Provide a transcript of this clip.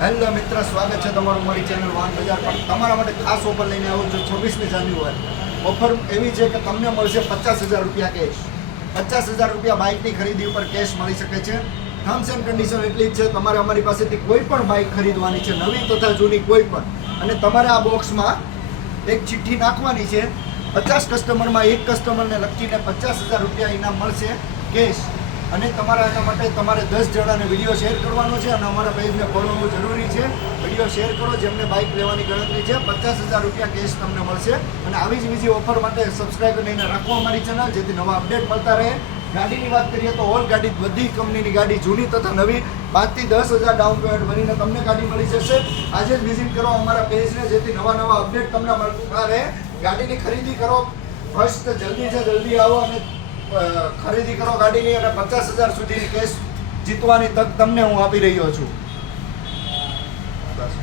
Hello મિત્ર, સ્વાગત છે તમારું મારી ચેનલ વાહન બજાર પર. તમારા માટે ખાસ ઓફર લઈને આવું છું 26મી જાન્યુઆરી. ઓફર એવી છે કે તમને મળશે 50,000 રૂપિયા કેશ. 50,000 રૂપિયા બાઇકની ખરીદી ઉપર કેશ મળી શકે છે. ટર્મ્સ એન્ડ કન્ડિશન એટલી જ છે, તમારે અમારી પાસેથી કોઈ પણ બાઇક ખરીદવાની છે, નવી તથા જૂની કોઈ પણ, અને તમારે આ બોક્સમાં એક ચિઠ્ઠી નાખવાની છે. 50 કસ્ટમરમાં એક કસ્ટમરને લખીને 50,000 રૂપિયા ઇનામ મળશે કેશ. અને તમારા એના માટે તમારે 10 જણાને વિડીયો શેર કરવાનો છે અને અમારા પેજને ફોલો કરવું જરૂરી છે. વિડીયો શેર કરો જેમને બાઇક લેવાની ગણતરી છે. 50,000 રૂપિયા કેશ તમને મળશે. અને આવી જ બીજી ઓફર માટે સબસ્ક્રાઈબ કરીને રાખો અમારી ચેનલ, જેથી નવા અપડેટ મળતા રહે. ગાડીની વાત કરીએ તો ઓલ ગાડી, બધી કંપનીની ગાડી, જૂની તથા નવી, 5 થી 10,000 ડાઉન પેમેન્ટ ભરીને તમને ગાડી મળી જશે. આજે જ વિઝિટ કરો અમારા પેજને, જેથી નવા અપડેટ તમને મળતા રહે. ગાડીની ખરીદી કરો, ફર્સ્ટ જલ્દી છે જલ્દી આવો અને ખરીદી કરો ગાડીની, અને 50,000 સુધીની કેશ જીતવાની તક તમને હું આપી રહ્યો છું. બસ.